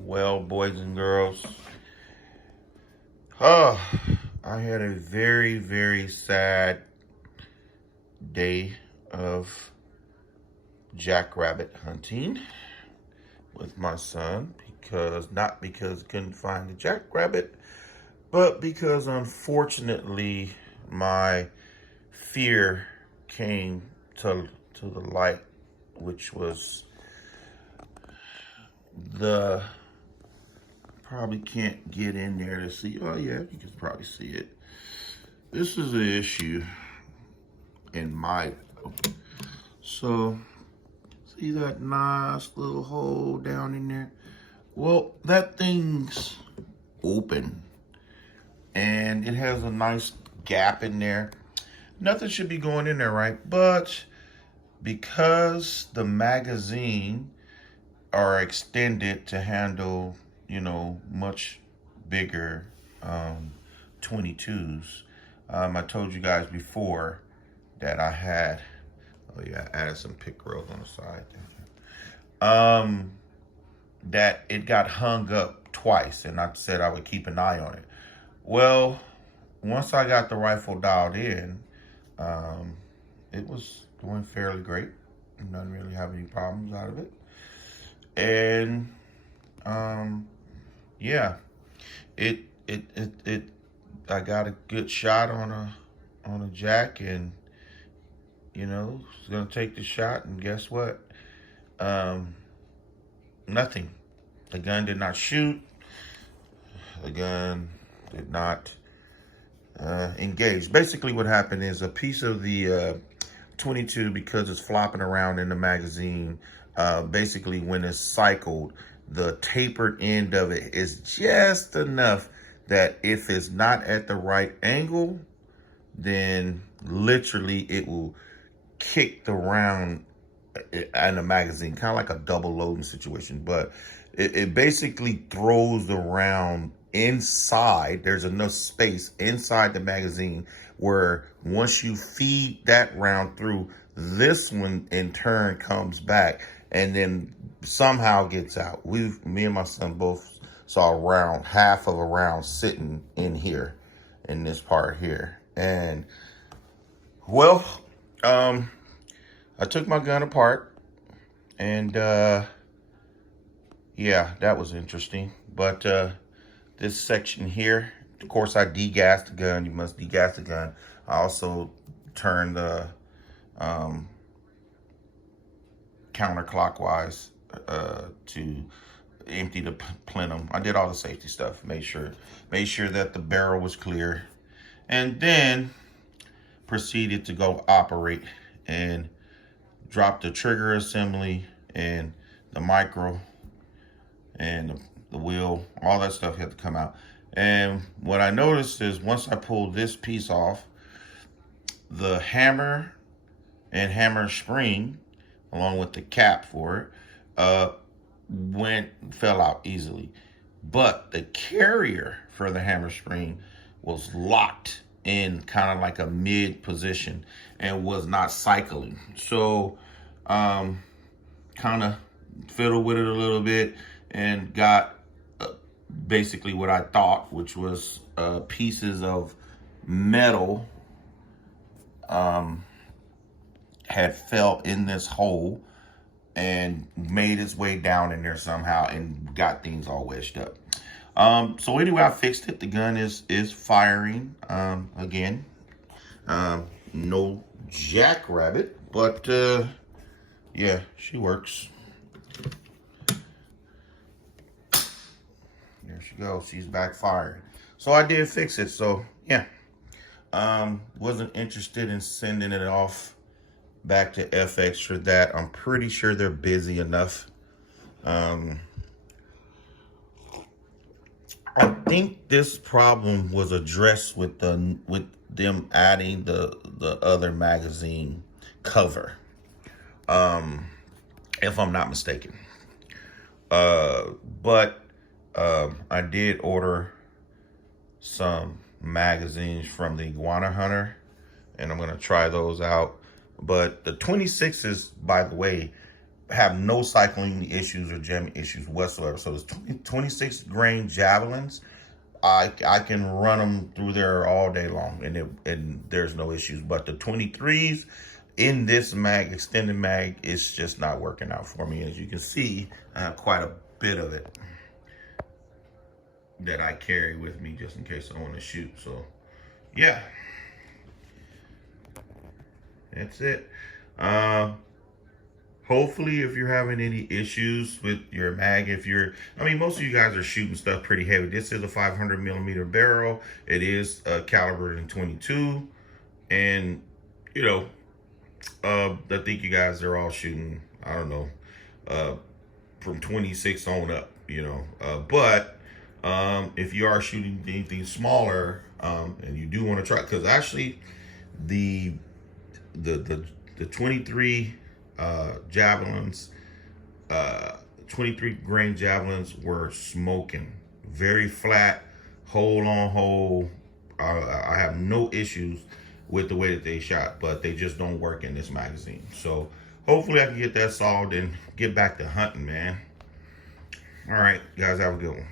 Well, boys and girls, oh, I had a very, very sad day of jackrabbit hunting with my son not because I couldn't find the jackrabbit, but because unfortunately my fear came to the light, which was the probably can't get in there to see. Oh yeah, you can probably see it. This is an issue in my, so see that nice little hole down in there? Well, that thing's open and it has a nice gap in there. Nothing should be going in there, right? But because the magazine are extended to handle, much bigger 22s. I told you guys before that I had, oh yeah, I added some pick rails on the side. That it got hung up twice, and I said I would keep an eye on it. Well, once I got the rifle dialed in, it was going fairly great. Didn't really have any problems out of it. And yeah, it I got a good shot on a jack, and was gonna take the shot, and guess what? Nothing. The gun did not shoot. The gun did not engage. Basically, what happened is a piece of the 22, because it's flopping around in the magazine, basically when it's cycled, the tapered end of it is just enough that if it's not at the right angle, then literally it will kick the round in the magazine, kind of like a double loading situation. But it basically throws the round inside. There's enough space inside the magazine where once you feed that round through, this one in turn comes back and then somehow gets out. Me and my son both saw half of a round sitting in here, in this part here. And well, I took my gun apart, and yeah, that was interesting. But this section here, of course, I degassed the gun. You must degas the gun. I also turned the counterclockwise to empty the plenum. I did all the safety stuff. Made sure that the barrel was clear, and then proceeded to go operate and drop the trigger assembly and the micro and the wheel. All that stuff had to come out. And what I noticed is once I pulled this piece off, the hammer and hammer spring, along with the cap for it, fell out easily. But the carrier for the hammer spring was locked in kind of like a mid position and was not cycling. So kind of fiddled with it a little bit and got basically what I thought, which was pieces of metal had fell in this hole and made its way down in there somehow and got things all wedged up. So anyway, I fixed it. The gun is firing again. No jackrabbit, but yeah, she works. There she goes. She's back firing. So I did fix it. So yeah, wasn't interested in sending it off back to FX for that. I'm pretty sure they're busy enough. I think this problem was addressed with them adding the other magazine cover, if I'm not mistaken. But I did order some magazines from the Iguana Hunter, and I'm gonna try those out. But the 26s, by the way, have no cycling issues or jamming issues whatsoever. So it's 26 grain Javelins. I can run them through there all day long, and there's no issues. But the 23s in this mag, extended mag, it's just not working out for me. As you can see, I have quite a bit of it that I carry with me just in case I want to shoot. So yeah, that's it. Hopefully, if you're having any issues with your mag, I mean, most of you guys are shooting stuff pretty heavy. This is a 500 millimeter barrel. It is calibered in 22. And, you know, I think you guys are all shooting, I don't know, from 26 on up, you know. But if you are shooting anything smaller, and you do want to try, because actually the 23 Javelins, 23 grain Javelins were smoking. Very flat, hole on hole. I have no issues with the way that they shot, but they just don't work in this magazine. So hopefully I can get that solved and get back to hunting, man. All right, guys, have a good one.